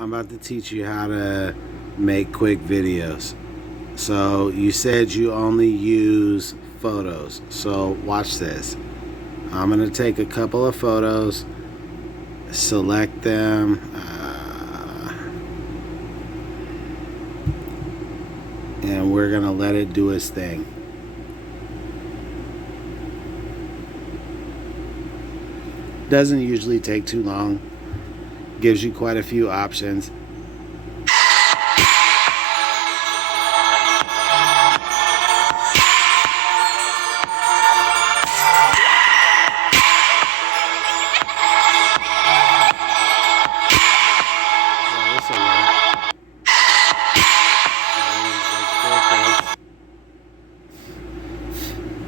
I'm about to teach you how to make quick videos. So you said you only use photos. So watch this. I'm going to take a couple of photos, select them, and we're going to let it do its thing. Doesn't usually take too long. Gives you quite a few options.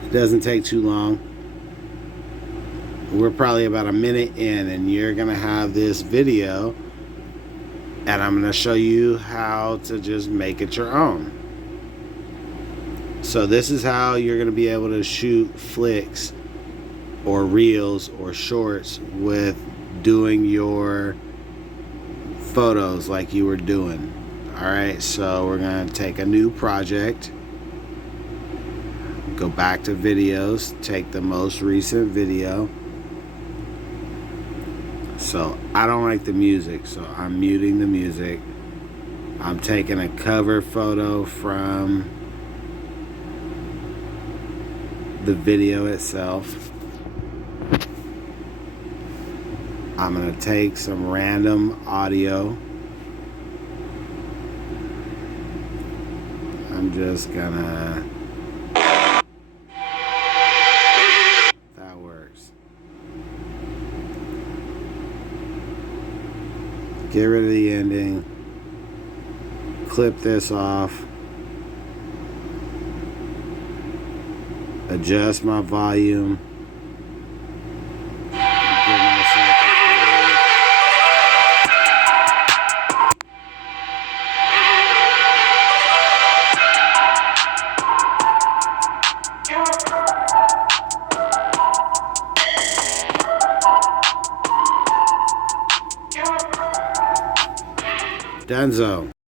It doesn't take too long. We're probably about a minute in, and you're gonna have this video, and I'm gonna show you how to just make it your own. So this is how you're gonna be able to shoot flicks or reels or shorts with doing your photos like you were doing. Alright, so we're gonna take a new project, go back to videos, take the most recent video. So I don't like the music, so I'm muting the music. I'm taking a cover photo from the video itself. I'm gonna take some random audio. I'm just gonna... That works. Get rid of the ending, clip this off, adjust my volume, give myself a Dunzo.